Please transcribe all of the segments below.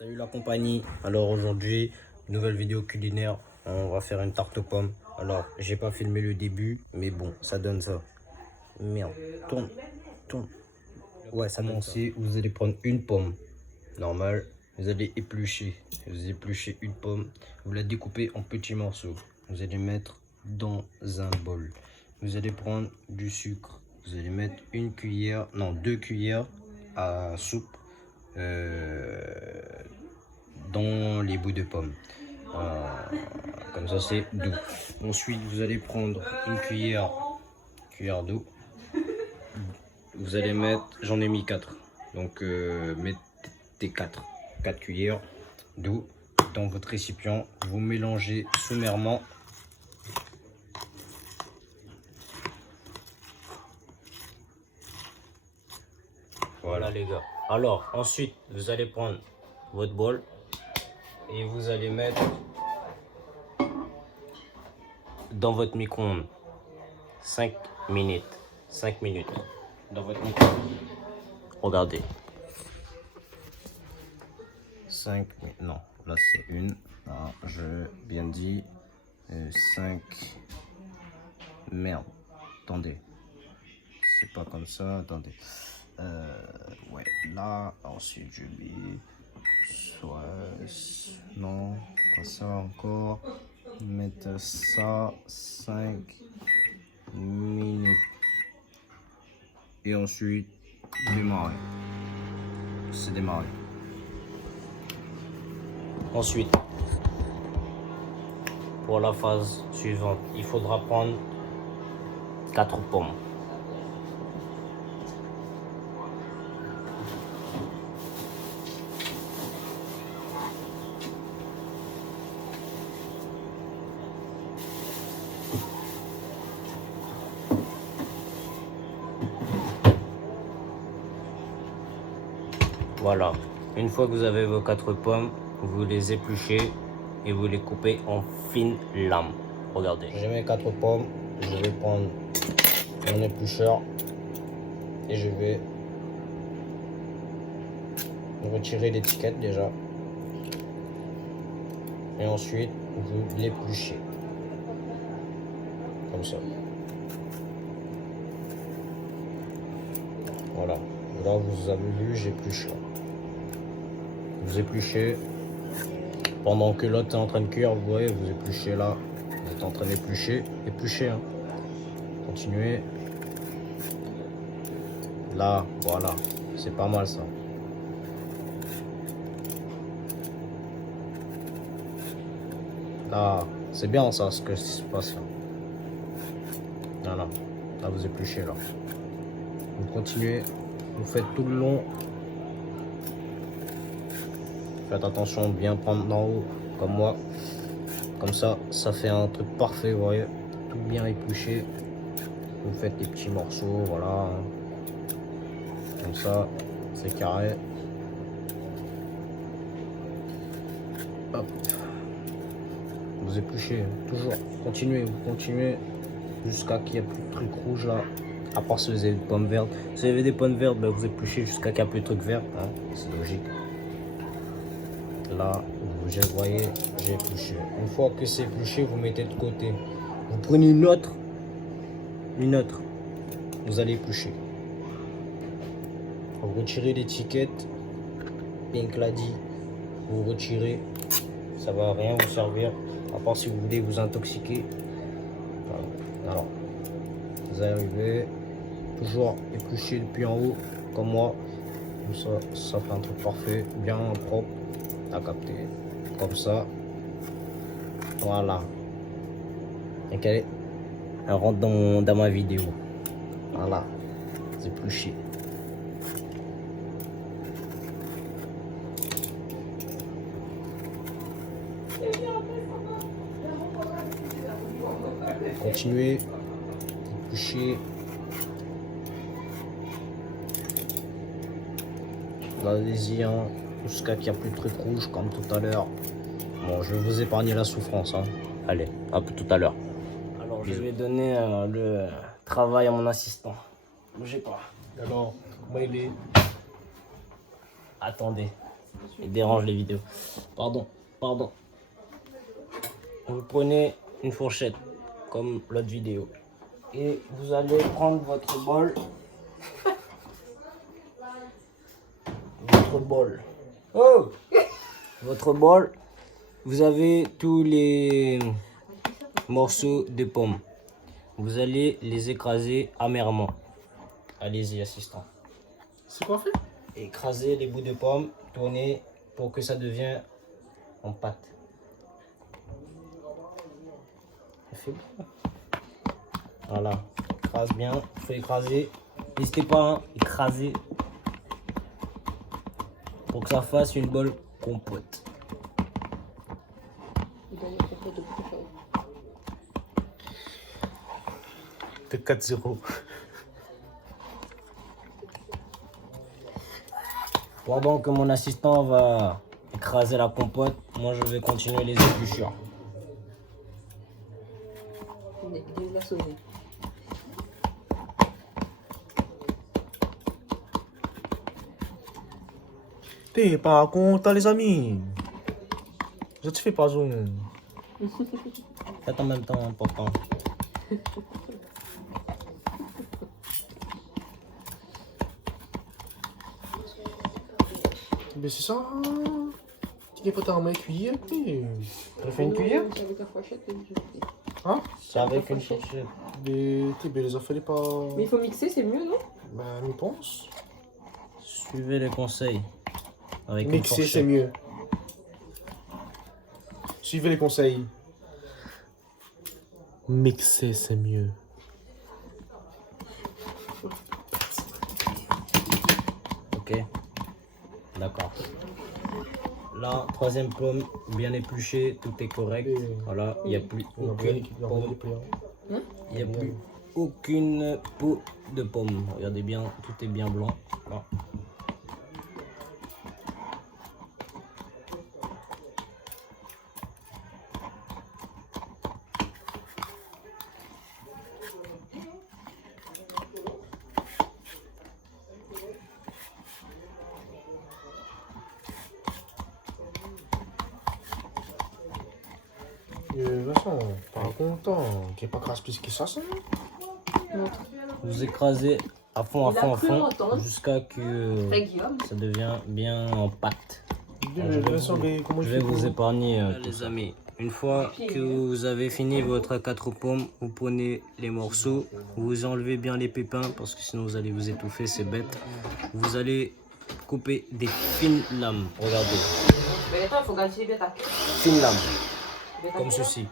Salut la compagnie, alors aujourd'hui, nouvelle vidéo culinaire, on va faire une tarte aux pommes. Alors, j'ai pas filmé le début, mais bon, ça donne ça. Merde, tourne, tourne. Ouais, ça donne ça. Vous allez prendre une pomme, normale, vous allez éplucher. Vous épluchez une pomme, vous la découpez en petits morceaux. Vous allez mettre dans un bol. Vous allez prendre du sucre, vous allez mettre une cuillère, non, 2 cuillères à soupe. Dans les bouts de pommes. Comme ça c'est doux. Ensuite vous allez prendre une cuillère d'eau. Vous allez mettre, j'en ai mis 4. Donc mettez 4 cuillères d'eau dans votre récipient. Vous mélangez sommairement. Voilà les gars. Alors ensuite vous allez prendre votre bol et vous allez mettre dans votre micro-ondes 5 minutes. 5 minutes dans votre micro-ondes. Regardez. 5 minutes. Non, là c'est une. Ah, je bien dit. 5. Merde. Attendez. C'est pas comme ça. Attendez. Ouais, là. Ensuite je mets. Soit. Non, pas ça encore. Mettre ça. 5 minutes. Et ensuite, démarrer. C'est démarrer. Ensuite, pour la phase suivante, il faudra prendre 4 pommes. Voilà, une fois que vous avez vos 4 pommes, vous les épluchez et vous les coupez en fines lames. Regardez. J'ai mes 4 pommes, je vais prendre mon éplucheur et je vais retirer l'étiquette déjà. Et ensuite, vous l'épluchez. Comme ça. Voilà. Là, vous avez vu, j'épluche là. Vous épluchez. Pendant que l'autre est en train de cuire, vous voyez, vous épluchez là. Vous êtes en train d'éplucher. Épluchez, hein. Continuez. Là, voilà. C'est pas mal ça. Là, c'est bien ça, ce que se passe là. Voilà. Là, vous épluchez là. Vous continuez. Vous faites tout le long. Faites attention de bien prendre d'en haut, comme moi. Comme ça, ça fait un truc parfait, vous voyez. Tout bien épluché. Vous faites des petits morceaux, voilà. Comme ça, c'est carré. Hop. Vous épluchez, toujours. Continuez, vous continuez jusqu'à qu'il n'y ait plus de trucs rouges là. À part si vous avez des pommes vertes. Si vous avez des pommes vertes, ben vous épluchez jusqu'à qu'il n'y ait plus de trucs verts. Hein. C'est logique. Là, vous voyez, j'ai épluché. Une fois que c'est épluché, vous mettez de côté. Vous prenez une autre. Vous allez éplucher. Vous retirez l'étiquette. Pink l'a dit. Vous retirez. Ça va rien vous servir. À part si vous voulez vous intoxiquer. Voilà. Alors, vous arrivez. Toujours éplucher depuis en haut. Comme moi. Comme ça fait un truc parfait. Bien propre. À capter. Comme ça. Voilà. Ok. Elle rentre dans ma vidéo. Voilà. C'est épluché. Continuez. Éplucher. Allez-y, hein, jusqu'à qu'il n'y a plus de trucs rouges comme tout à l'heure. Bon, je vais vous épargner la souffrance. Hein. Allez, à tout à l'heure. Alors, je vais donner le travail à mon assistant. Bougez pas. Alors, comment il est? Attendez. Il dérange les vidéos. Pardon. Vous prenez une fourchette, comme l'autre vidéo. Et vous allez prendre votre bol. Oh! Votre bol. Vous avez tous les morceaux de pommes. Vous allez les écraser amèrement. Allez-y, assistant. C'est quoi fait? Écraser les bouts de pommes, tourner pour que ça devienne en pâte. Ça fait bon. Voilà, écrase bien, il faut écraser. N'hésitez pas à écraser pour que ça fasse une bonne compote. T'es 4-0. Pendant que mon assistant va écraser la compote, moi je vais continuer les épluchures. T'es pas content, les amis. Je te fais pas zoom. Faites en même temps, hein, papa. Mais c'est ça. Tu n'es pas ta main cuillère. Tu fais une cuillère? Hein? C'est avec une fourchette. Mais les affaires, les pas. Mais il faut mixer, c'est mieux, non? Ben, je pense. Suivez les conseils. Avec une Mixer, c'est fourchette. mieux. Suivez les conseils. Mixer, c'est mieux. Ok. D'accord. Là, troisième pomme, bien épluchée, tout est correct. Voilà, il n'y a plus aucune pomme. Il n'y a plus aucune peau de pomme. Regardez bien, tout est bien blanc. Là. Vincent, pas content. Qui est pas crasse plus que ça. Vous écrasez à fond, jusqu'à que Fait Guillaume. ça devient bien en pâte. Vincent, mais comment Je vais vous épargner, les amis. Une fois que vous avez fini votre 4 pommes, vous prenez les morceaux, vous enlevez bien les pépins parce que sinon vous allez vous étouffer, c'est bête. Vous allez couper des fines lames. Regardez, Mais attends, il faut garantir bien ta queue. fines lames, comme ceci.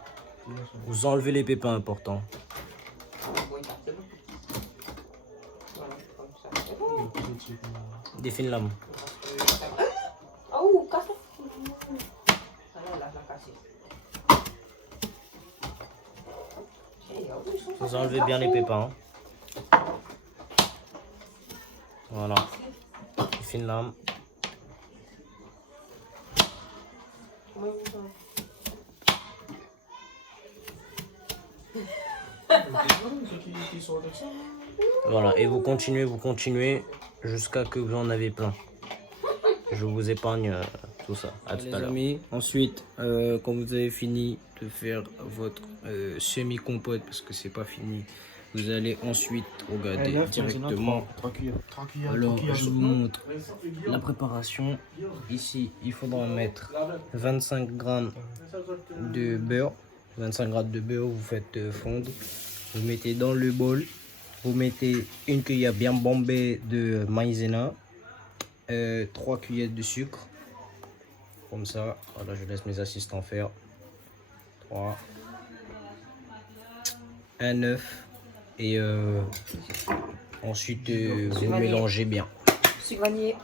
Vous enlevez les pépins importants. Des fines lames. Oh, casse. Ah là, là, la cassé. Vous enlevez bien les pépins. Voilà. Des fines lames. Voilà, et vous continuez jusqu'à que vous en avez plein. Je vous épargne tout ça. À tout à l'heure. Ensuite, quand vous avez fini de faire votre semi-compote, parce que c'est pas fini, vous allez ensuite regarder directement. Alors, je vous montre la préparation. Ici, il faudra mettre 25 grammes de beurre. 25 grammes de beurre, vous faites fondre. Vous mettez dans le bol. Vous mettez une cuillère bien bombée de maïzena. 3 cuillères de sucre. Comme ça. Voilà, je laisse mes assistants faire. 3. Un œuf. Et ensuite, vous mélangez bien. Sucre vanillé.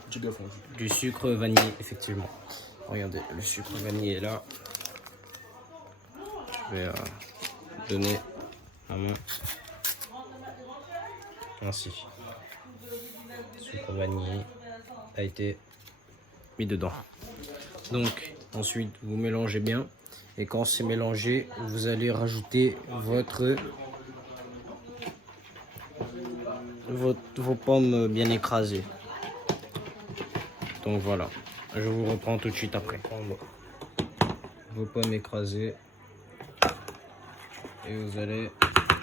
Du sucre vanillé, effectivement. Regardez, le sucre vanillé est là. Je vais donner la main. Ainsi. Le sucre vanillé a été mis dedans. Donc, ensuite, vous mélangez bien. Et quand c'est mélangé, vous allez rajouter vos pommes bien écrasées. Donc voilà. Je vous reprends tout de suite après. Prendre vos pommes écrasées et vous allez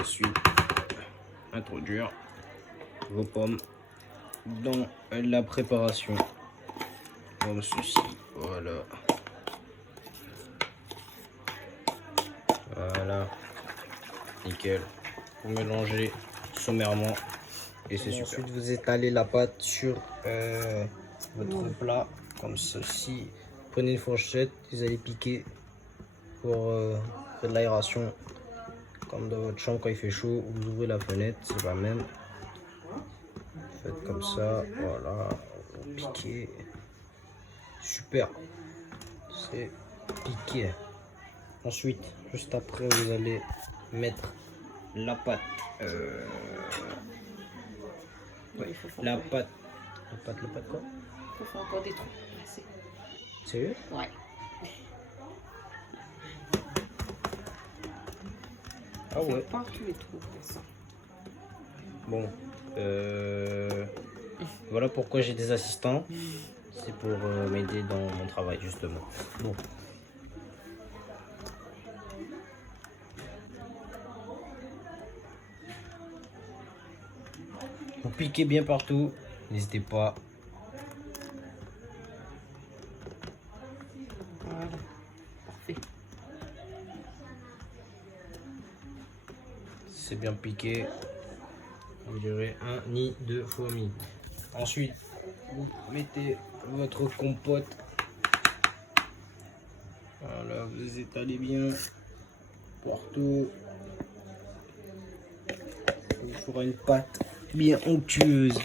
ensuite introduire vos pommes dans la préparation comme ceci. Voilà. Voilà. Nickel. Vous mélangez sommairement et c'est super. Ensuite vous étalez la pâte sur votre plat comme ceci. Prenez une fourchette, vous allez piquer pour faire de l'aération comme dans votre chambre quand il fait chaud. Vous ouvrez la fenêtre, c'est la même. Faites comme ça, voilà, vous piquez. Super, c'est piqué. Ensuite, juste après, vous allez mettre la pâte. Ouais, la pâte quoi? Il faut faire encore des trucs. Merci. Sérieux? Ouais. Ah ouais. Partout les trous comme ça. Bon, voilà pourquoi j'ai des assistants. C'est pour m'aider dans mon travail justement. Bon. Vous piquez bien partout, n'hésitez pas. Voilà. Parfait. C'est bien piqué. Vous direz un ni deux fois mis. Ensuite, vous mettez votre compote. Voilà, vous étalez bien partout. Il faudra une pâte bien onctueuse.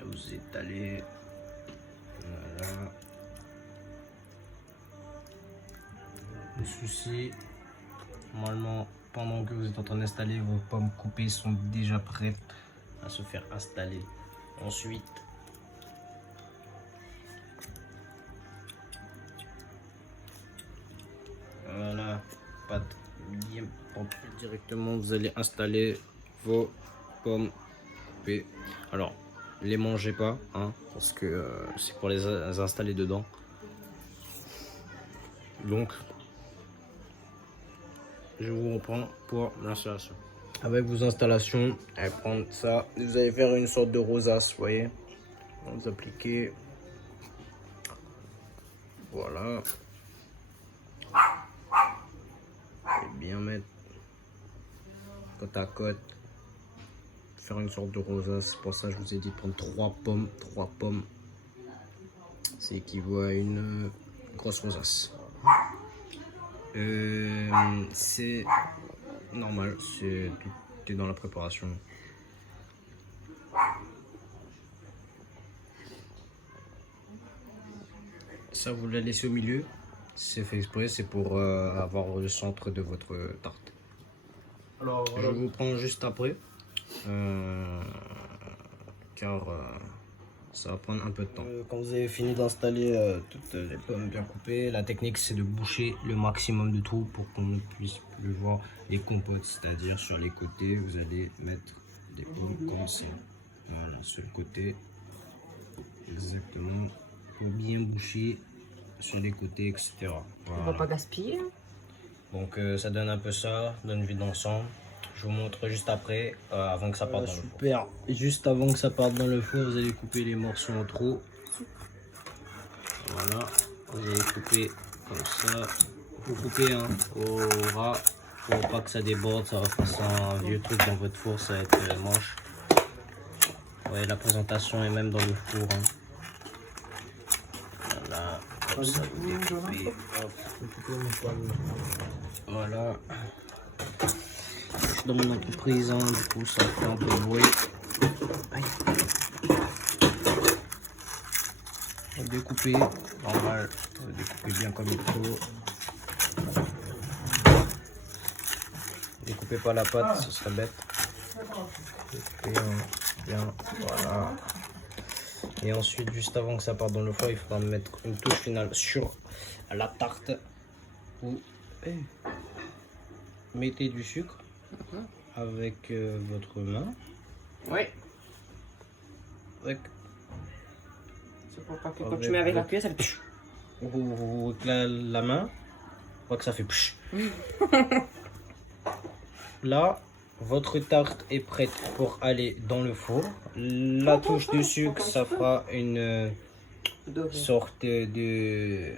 Vous étalez. Voilà. Le souci, normalement, pendant que vous êtes en train d'installer, vos pommes coupées sont déjà prêtes à se faire installer. Ensuite, voilà, pâte bien propre. Directement, vous allez installer vos pommes coupées. Alors, les mangez pas, hein, parce que c'est pour les installer dedans. Donc, je vous reprends pour l'installation. Avec vos installations, allez prendre ça. Vous allez faire une sorte de rosace, vous voyez. Vous appliquez. Voilà. Et bien mettre côte à côte. Faire une sorte de rosace. Pour ça, je vous ai dit de prendre 3 pommes. 3 pommes. C'est équivaut à une grosse rosace. C'est normal, c'est tout est dans la préparation. Ça, vous la laissez au milieu. C'est fait exprès, c'est pour avoir le centre de votre tarte. Alors, je vous prends juste après, car ça va prendre un peu de temps. Quand vous avez fini d'installer toutes les pommes bien coupées, la technique c'est de boucher le maximum de trous pour qu'on ne puisse plus voir les compotes. C'est-à-dire sur les côtés, vous allez mettre des pommes comme ça. Voilà, sur le côté, exactement, pour bien boucher sur les côtés, etc. Voilà. On va pas gaspiller. Donc ça donne un peu ça, donne vue d'ensemble. Je vous montre juste après, avant que ça parte dans le four. Super. Et juste avant que ça parte dans le four, vous allez couper les morceaux en trop. Voilà. Vous allez couper comme ça. Vous coupez au ras pour pas que ça déborde, ça va faire un vieux truc dans votre four, ça va être moche. Ouais, la présentation est même dans le four. Voilà. Comme ça, vous découpez. Hop. Voilà. Dans mon entreprise, du coup ça fait un peu de bruit. Vous découpez, normal, vous découpez bien comme il faut. Découpez pas la pâte, ce serait bête. Découpez bien, voilà. Et ensuite, juste avant que ça parte dans le four, il faudra mettre une touche finale sur la tarte. Ou mettez du sucre avec votre main. Oui. Avec, C'est pour pas que quand tu mets avec la cuillère, ça fait pchou. avec la main, on voit que ça fait pch. Là, votre tarte est prête pour aller dans le four. La touche de sucre, ça fera une Doré. sorte de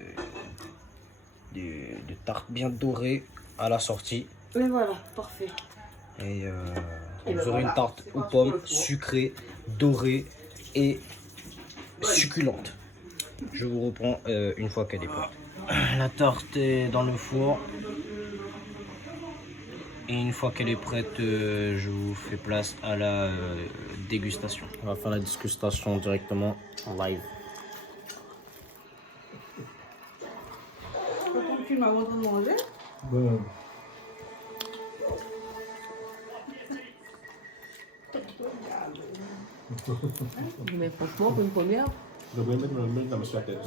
tarte bien dorée à la sortie. Mais voilà, parfait. Et Et vous ben aurez voilà, une tarte c'est aux parti pour pommes le four. sucrée, dorée et succulente. Je vous reprends une fois qu'elle est prête. La tarte est dans le four. Et une fois qu'elle est prête, je vous fais place à la dégustation. On va faire la dégustation directement en live. Quand tu filmes avant de manger, Bon. Mais franchement, pour une première, Je vais mettre le mec dans ma tête.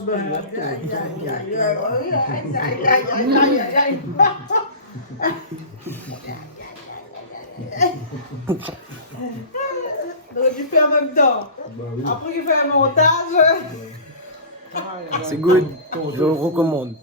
t'aurais dû faire en même temps. Bah oui. Après qu'il fait un montage. C'est good, je vous recommande.